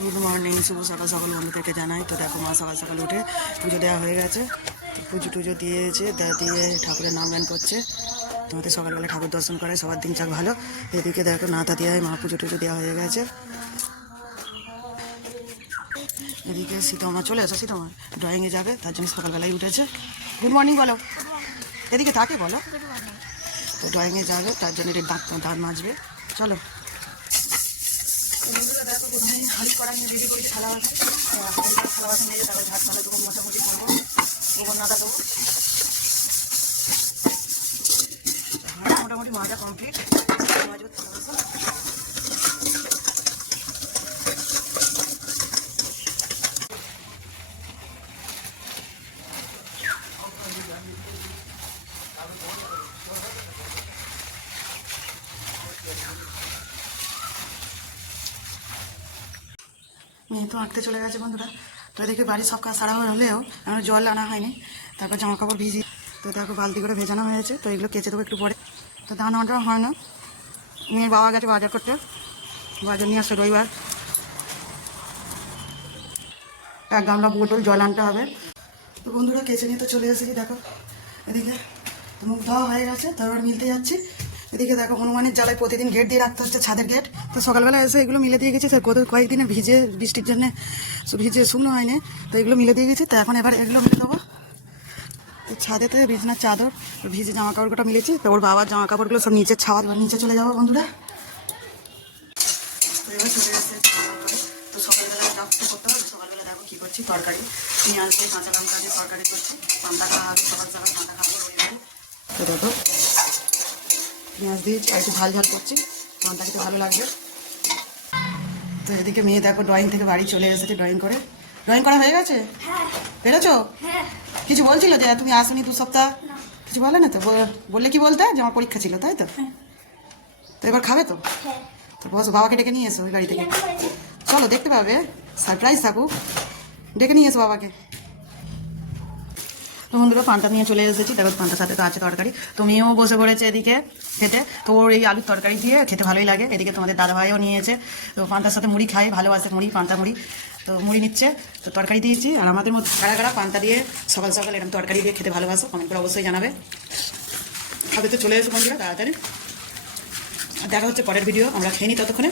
Good morning, শুভ সকাল সকাল বন্ধুদেরকে জানাই। তো দেখো মা সকাল সকাল উঠে পুজো দেওয়া হয়ে গেছে, পুজো টুজো দিয়েছে, দিয়ে ঠাকুরের নাম গান করছে। তোমাদের সকালবেলা ঠাকুর দর্শন করে সবার দিন যাক ভালো। এদিকে দেখো নাতা দেওয়া মা পুজো টুজো দেওয়া হয়ে গেছে। এদিকে সীতামা চলে আসো, সীতামা ড্রয়িংয়ে যাবে, তার জন্য সকালবেলায় উঠেছে। গুড মর্নিং বলো, এদিকে থাকে বলো। তো ড্রয়িংয়ে যাবে, তার জন্য দাঁত মাজবে। চলো দেখো কোথায় হালি করা নিয়ে রেডি করি, থালা বাসন নিয়ে তারপর ভাত থালা দেবো, মোটামুটি করবো, গোবর নাতা দেবো। মোটামুটি মাজা কমপ্লিট। মাজবো থালা বাসন। মেয়ে তো আঁকতে চলে গেছে বন্ধুরা। তো এদিকে বাড়ির সব কাজ সারা হলেও আমার জল আনা হয়নি। তারপর জামা কাপড় ভিজি, তো দেখো বালতি করে ভেজানো হয়েছে। তো এগুলো কেচে দেবো একটু পরে। তো দান অর্ডার হয় না, মেয়ের বাবা গেছে বাজার করতে, বাজার নিয়ে আসছে রবিবার। এক গামলা বোতল জল আনতে হবে। তো বন্ধুরা কেচে নিয়ে তো চলে এসেছি। দেখো এদিকে মুখ ধোয়া হয়ে গেছে, তারপর মিলতে যাচ্ছি। এদিকে দেখো হনুমানের জ্বালায় প্রতিদিন গেট দিয়ে রাখতে হচ্ছে, ছাদের গেট। তো সকালবেলা এসে এগুলো মিলে দিয়ে গেছে, কয়েকদিনে ভিজে বৃষ্টির জন্য ভিজে শুকনো হয়নি। তো এগুলো মিলে দিয়ে গেছে। তো এখন এবার এগুলো মিলে দেবো। তো ছাদেতে বিছনার চাদর ভিজে জামা কাপড়টা মিলেছে। তো ওর বাবার জামা কাপড়গুলো সব নিচে নিচে চলে যাবো বন্ধুরা। তো এবার চলে গেছে। তো সকালবেলা রাখতে করতে হবে। সকালবেলা দেখো কী করছি, তরকারি পেঁয়াজ দিয়ে কাঁচা লঙ্কা দিয়ে তরকারি করছি। পান্তা খাওয়া হবে, সকাল সকাল পান্তা খাওয়া হয়ে যাবে। তো দেখো পেঁয়াজ দিয়ে একটু ঝাল ঝাল করছি, পান্তা খেতে ভালো লাগবে। তো এদিকে মেয়ে দেখো ড্রয়িং থেকে বাড়ি চলে এসেছে। ড্রয়িং করা হয়ে গেছে। পেরেছো? কিছু বলছিল যে তুমি আসনি 2 সপ্তাহ, কিছু বলে না? তো বললে কি বলতে যে আমার পরীক্ষা ছিল, তাই তো? তো এবার খাবে তো? তো বস বাবাকে ডেকে নিয়ে এসো ওই গাড়ি থেকে। চলো দেখতে পাবে, সারপ্রাইজ থাকুক, ডেকে নিয়ে এসো বাবাকে। তো বন্ধুরা পান্তা নিয়ে চলে এসেছি। দেখো পান্তার সাথে তো আছে তরকারি। তো মেয়েও বসে পড়েছে এদিকে খেতে। তো ওর এই আলুর তরকারি দিয়ে খেতে ভালোই লাগে। এদিকে তোমাদের দাদাভাইও নিয়েছে। তো পান্তার সাথে মুড়ি খাই, ভালোবাসে মুড়ি, পান্তা মুড়ি। তো মুড়ি নিচ্ছে, তো তরকারি দিয়েছি। আর আমাদের মধ্যে কারা কারা পান্তা দিয়ে সকাল সকাল এরকম তরকারি দিয়ে খেতে ভালোবাসো, কমেন্ট করে অবশ্যই জানাবে। খাবে তো চলে এসো বন্ধুরা তাড়াতাড়ি। আর দেখা হচ্ছে পরের ভিডিও, আমরা খেয়ে নিই ততক্ষণে।